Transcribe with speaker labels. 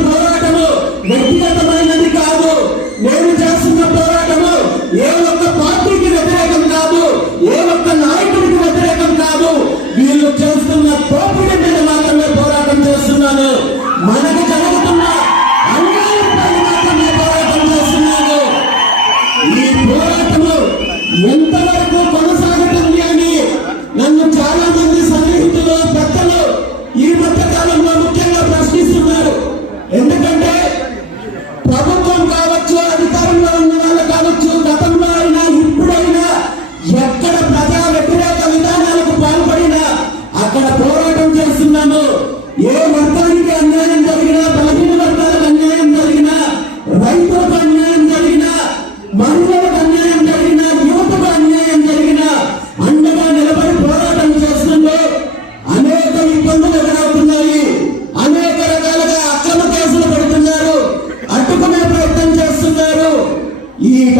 Speaker 1: పోరాటము వ్యక్తిగతమైనది కాదు. నేను చేస్తున్న పోరాటము ఏ 中国。ఇబ్బందులు ఎదురవుతున్నాయి. అనేక రకాలుగా అక్రమ కేసులు పెడుతున్నారు. అడ్డుకునే ప్రయత్నం చేస్తున్నారు. ఈ